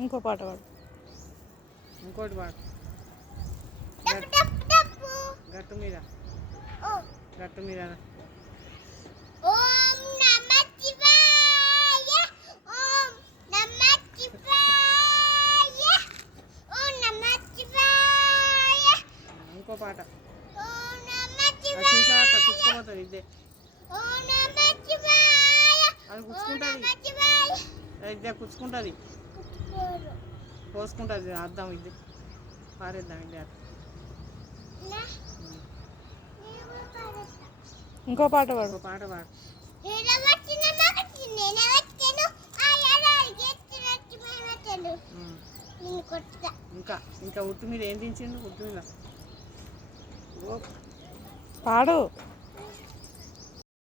ఇంకో పాట పాడు. ఇంకోటి పాడు. గట్టు మీద గట్టు మీద ఇంకో పాట కుచ్చుకోపోతుంది ఇదే అది కుచ్చుకుంటుంది ఇదే కుచ్చుకుంటుంది పోసుకుంటుంది అద్దాం ఇదే పారేద్దాం ఇదే ఇంకో పాట పాడు. ఇంకో పాట పాడు. ఇంకా ఇంకా ఉట్టు మీద ఏం దించిండు ఉట్టు మీద పాడు.